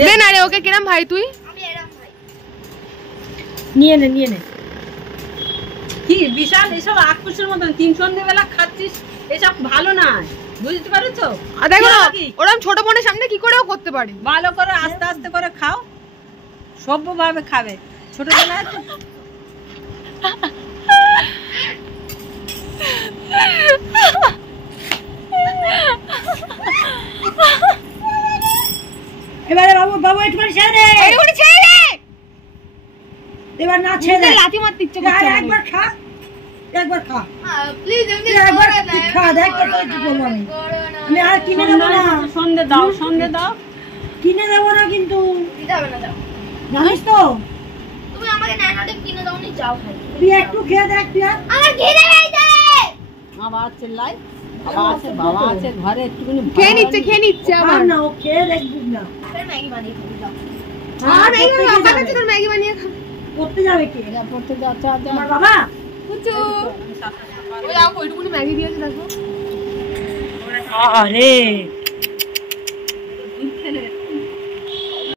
দে না রে ওকে। কিরম ভাই তুই? আমি এরকম ভাই। নিয়ে নে কি বিশাল এসব আকুশের মতন 3 সন্ধ্যেবেলা খাচ্ছিস, এসব ভালো না, বুঝতে পারছো? দেখো ওরকম ছোট বোনের সামনে কি করেও করতে পারে। ভালো করে আস্তে আস্তে করে খাও, সভ্যভাবে খাবে। ছোটবেলায় এবারে বাবু একটুখানি ছেড়ে দে। এবার না ছেড়ে দে, লাথি মারতে ইচ্ছে করছে। একবার খা প্লিজ এমনি একবার করে না। খা, দেখ কত কি বলবো আমি। আমি আর কিনে দেবো না, সন্ধ্যে দাও। কিনে দেবো না কিন্তু, দিতে হবে না, যাও। জানিস তো তুমি আমাকে ন্যানোটেক কিনে দাও নি, যাও খাই। তুই একটু খেয়ে দেখ পিয়া। আমার খিদে পেয়েছে। বাবা চিল্লাই, বাবা আছে ঘরে, একটুখানি খেয়ে নিচ্ছে আবার। আর না ও খেয়ে দেখবি না। ফের ম্যাগি বানিয়ে খাবো, যাও। আর ম্যাগি বাবা কাছে তোর ম্যাগি বানিয়ে খা। করতে যাবে কে? পড়তে যাচ্ছে আমার বাবা। কুচু ওই দেখো ওইটুকুনি ম্যাগি দিয়েছে দেখো। আরে